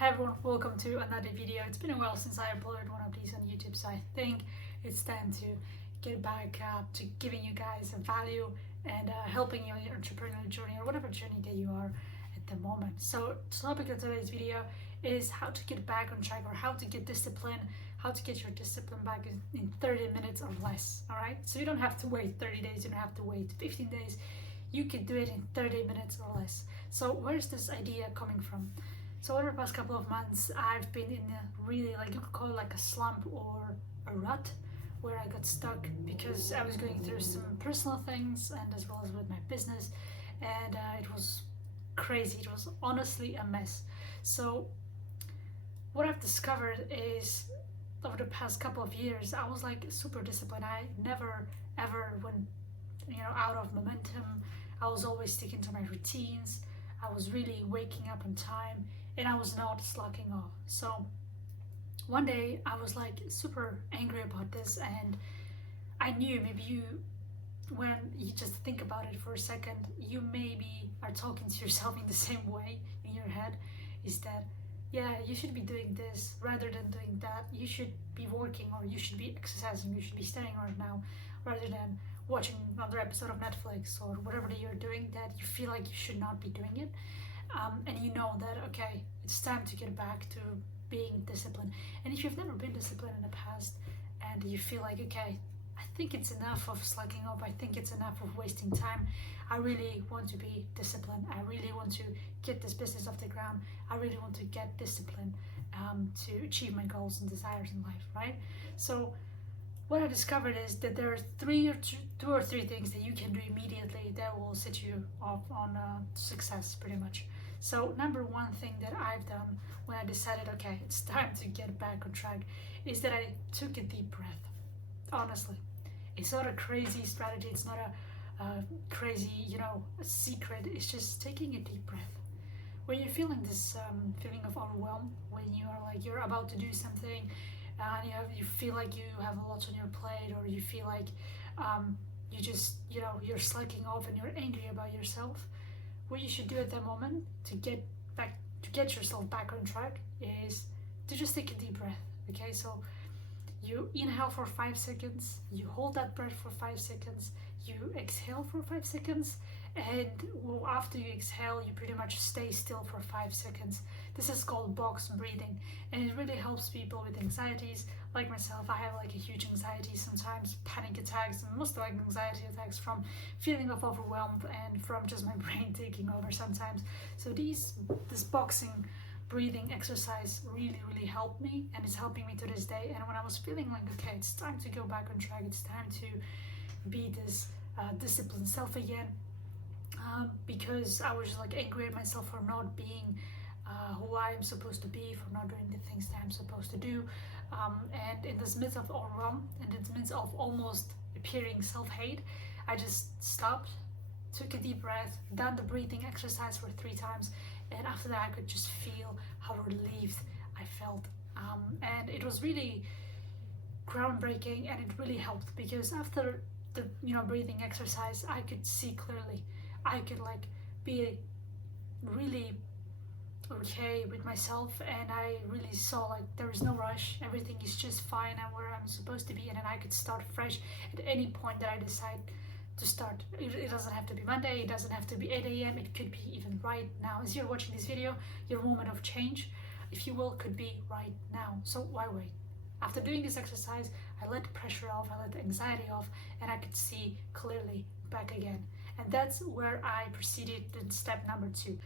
Hi everyone, welcome to another video. It's been a while since I uploaded one of these on YouTube, so I think it's time to get back to giving you guys a value and helping you in your entrepreneurial journey or whatever journey that you are at the moment. So the topic of today's video is how to get back on track, or how to get discipline, how to get your discipline back in 30 minutes or less. All right, so you don't have to wait 30 days, you don't have to wait 15 days, you can do it in 30 minutes or less. So where's this idea coming from? So over the past couple of months, I've been in a really, like, you could call it like a slump or a rut, where I got stuck because I was going through some personal things and as well as with my business, and it was crazy. It was honestly a mess. So what I've discovered is over the past couple of years, I was like super disciplined. I never ever went, out of momentum. I was always sticking to my routines. I was really waking up on time, and I was not slacking off. So one day I was like super angry about this, and I knew maybe when you just think about it for a second, you maybe are talking to yourself in the same way in your head, is that, yeah, you should be doing this rather than doing that. You should be working, or you should be exercising, you should be studying right now, rather than watching another episode of Netflix or whatever that you're doing that you feel like you should not be doing it. And you know that, okay, it's time to get back to being disciplined. And if you've never been disciplined in the past and you feel like, okay, I think it's enough of slacking off, I think it's enough of wasting time, I really want to be disciplined, I really want to get this business off the ground, I really want to get disciplined to achieve my goals and desires in life, right? So what I discovered is that there are two or three things that you can do immediately that will set you off on success, pretty much. So number one thing that I've done when I decided, okay, it's time to get back on track, is that I took a deep breath. Honestly, it's not a crazy strategy, it's not a crazy, a secret. It's just taking a deep breath. When you're feeling this feeling of overwhelm, when you are like you're about to do something, and you feel like you have a lot on your plate, or you feel like you just you're slacking off and you're angry about yourself, what you should do at that moment to get yourself back on track is to just take a deep breath. Okay, so you inhale for 5 seconds, you hold that breath for 5 seconds, you exhale for 5 seconds, and after you exhale, you pretty much stay still for 5 seconds. This is called box breathing, and it really helps people with anxieties. Like myself, I have like a huge anxiety, sometimes panic attacks, and most like anxiety attacks from feeling of overwhelmed and from just my brain taking over sometimes. So this boxing breathing exercise really helped me, and it's helping me to this day. And when I was feeling like, okay, it's time to go back on track, it's time to be this disciplined self again, because I was just like angry at myself for not being who I am supposed to be, for not doing the things that I'm supposed to do, and in this midst of overwhelm, and in the midst of almost appearing self-hate, I just stopped, took a deep breath, done the breathing exercise for 3 times, and after that I could just feel how relieved I felt, and it was really groundbreaking, and it really helped, because after the breathing exercise, I could see clearly. I could like be really okay with myself, and I really saw like there is no rush, everything is just fine and where I'm supposed to be, and then I could start fresh at any point that I decide to start. It doesn't have to be Monday, it doesn't have to be 8 a.m, it could be even right now as you're watching this video. Your moment of change, if you will, could be right now. So why wait? After doing this exercise, I let the pressure off, I let the anxiety off, and I could see clearly back again. And that's where I proceeded in step number 2.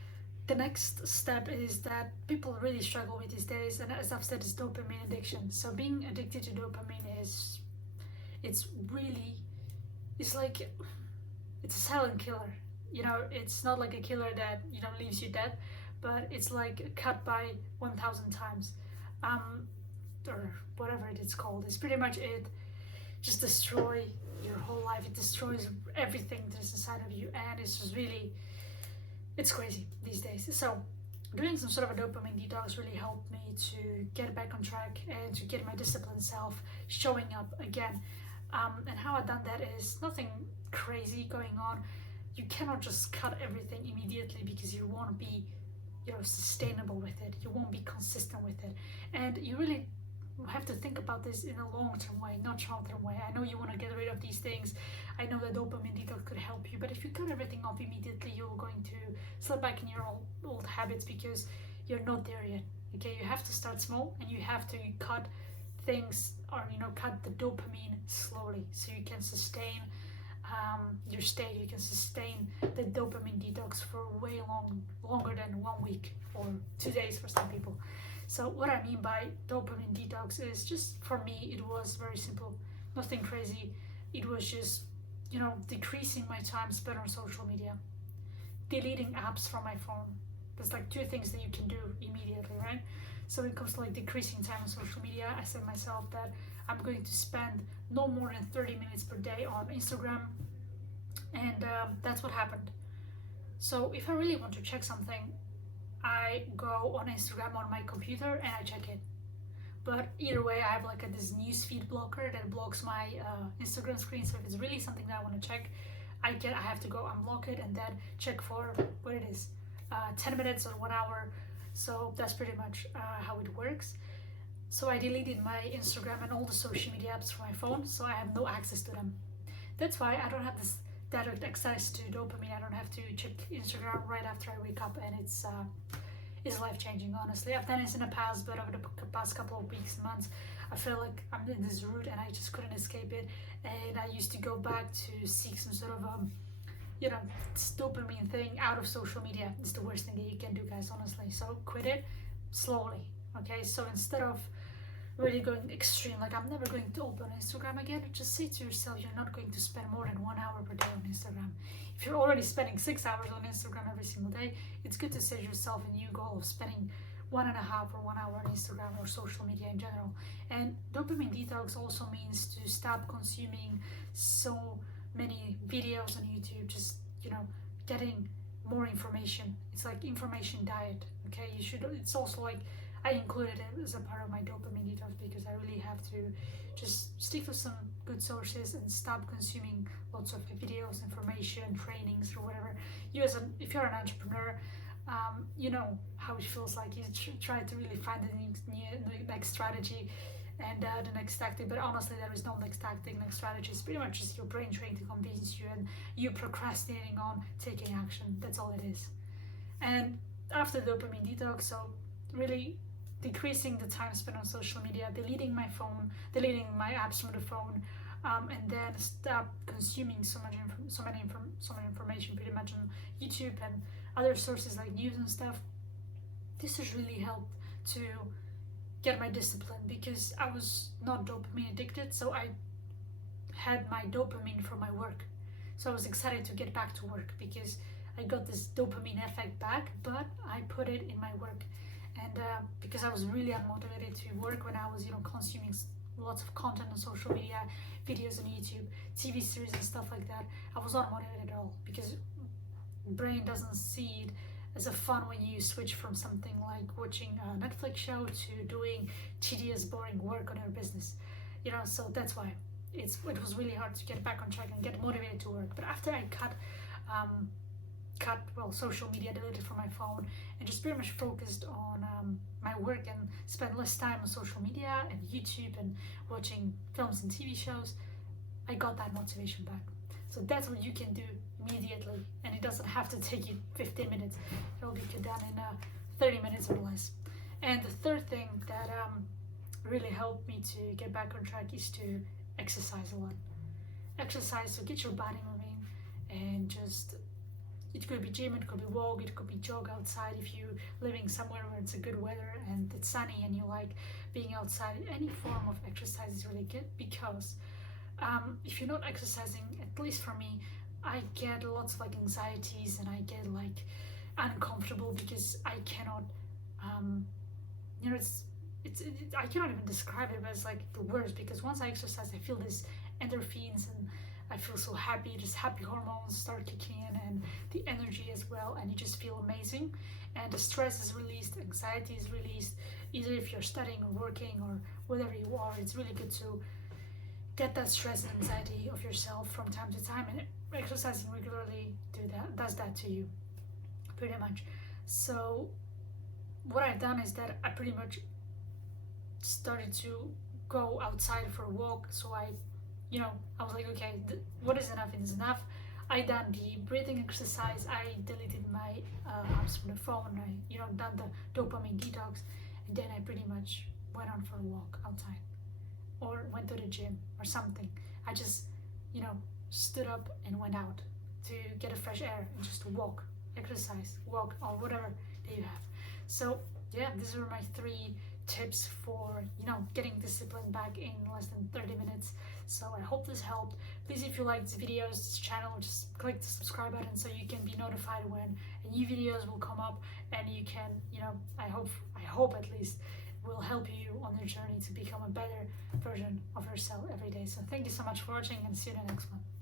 The next step is that people really struggle with these days, and as I've said, is dopamine addiction. So being addicted to dopamine it's like it's a silent killer. It's not like a killer that leaves you dead, but it's like cut by 1,000 times, or whatever it's called. It's pretty much it just destroy your whole life. It destroys everything that's inside of you, and it's crazy these days. So doing some sort of a dopamine detox really helped me to get back on track and to get my disciplined self showing up again. And how I've done that is nothing crazy going on. You cannot just cut everything immediately, because you won't be sustainable with it. You won't be consistent And you really have to think about this in a long-term way, not short-term way. I know you want to get rid of these things. I know that dopamine detox could help you, but if you cut everything off immediately, you're going to slip back in your old habits because you're not there yet. Okay, you have to start small, and you have to cut things, or cut the dopamine slowly, so you can sustain your state. You can sustain the dopamine detox for way longer than 1 week or 2 days for some people. So what I mean by dopamine detox is, just for me, it was very simple, nothing crazy. It was just, decreasing my time spent on social media, deleting apps from my phone. There's like two things that you can do immediately, right? So when it comes to like decreasing time on social media, I said myself that I'm going to spend no more than 30 minutes per day on Instagram, and that's what happened. So if I really want to check something, I go on Instagram on my computer and I check it. But either way, I have like this newsfeed blocker that blocks my Instagram screen. So if it's really something that I want to check, I have to go unblock it and then check for what it is, 10 minutes or 1 hour. So that's pretty much how it works. So I deleted my Instagram and all the social media apps from my phone, so I have no access to them. That's why I don't have this direct access to dopamine. I don't have to check Instagram right after I wake up, and it's life-changing, honestly. I've done this in the past, but over the past couple of weeks and months, I feel like I'm in this route and I just couldn't escape it. And I used to go back to seek some sort of this dopamine thing out of social media. It's the worst thing that you can do, guys, honestly. So quit it slowly, okay? So instead of really going extreme, like I'm never going to open Instagram again, just say to yourself, you're not going to spend more than 1 hour per day on Instagram. If you're already spending 6 hours on Instagram every single day, it's good to set yourself a new goal of spending 1.5 or 1 hour on Instagram or social media in general. And dopamine detox also means to stop consuming so many videos on YouTube, just getting more information. It's like information diet. Okay, it's also like I included it as a part of my dopamine detox because I really have to just stick to some good sources and stop consuming lots of videos, information, trainings, or whatever. If you're an entrepreneur, you know how it feels like. You try to really find the next strategy and the next tactic, but honestly, there is no next tactic, next strategy. It's pretty much just your brain trying to convince you and you procrastinating on taking action. That's all it is. And after dopamine detox, so really decreasing the time spent on social media, deleting my apps from the phone, and then stop consuming so much information pretty much on YouTube and other sources like news and stuff. This has really helped to get my discipline because I was not dopamine addicted, so I had my dopamine from my work. So I was excited to get back to work because I got this dopamine effect back, but I put it in my work. And because I was really unmotivated to work when I was, consuming lots of content on social media, videos on YouTube, TV series and stuff like that, I was not motivated at all because brain doesn't see it as a fun when you switch from something like watching a Netflix show to doing tedious, boring work on your business. So that's why it was really hard to get back on track and get motivated to work. But after I cut social media, deleted from my phone, and just pretty much focused on my work and spent less time on social media and YouTube and watching films and TV shows, I got that motivation back. So that's what you can do immediately, and it doesn't have to take you 15 minutes. It will be done in 30 minutes or less. And the third thing that really helped me to get back on track is to exercise a lot. Exercise, so get your body moving, and just, it could be gym, it could be walk, it could be jog outside if you're living somewhere where it's a good weather and it's sunny and you like being outside. Any form of exercise is really good because if you're not exercising, at least for me, I get lots of like anxieties and I get like uncomfortable because I cannot, I cannot even describe it, but it's like the worst because once I exercise, I feel this endorphins and I feel so happy, just happy hormones start kicking in and the energy as well, and you just feel amazing, and the stress is released, anxiety is released, either if you're studying or working or whatever you are. It's really good to get that stress and anxiety of yourself from time to time, and exercising regularly does that to you pretty much. So what I've done is that I pretty much started to go outside for a walk. So I was like, okay, what is enough is enough. I done the breathing exercise. I deleted my apps from the phone. I done the dopamine detox, and then I pretty much went on for a walk outside, or went to the gym or something. I just stood up and went out to get a fresh air and just walk, exercise, walk, or whatever that you have. So yeah, these were my 3 tips for getting discipline back in less than 30 minutes. So I hope this helped. Please, if you like this video, this channel, just click the subscribe button so you can be notified when new videos will come up, and you can I hope at least will help you on your journey to become a better version of yourself every day. So thank you so much for watching, and see you in the next one.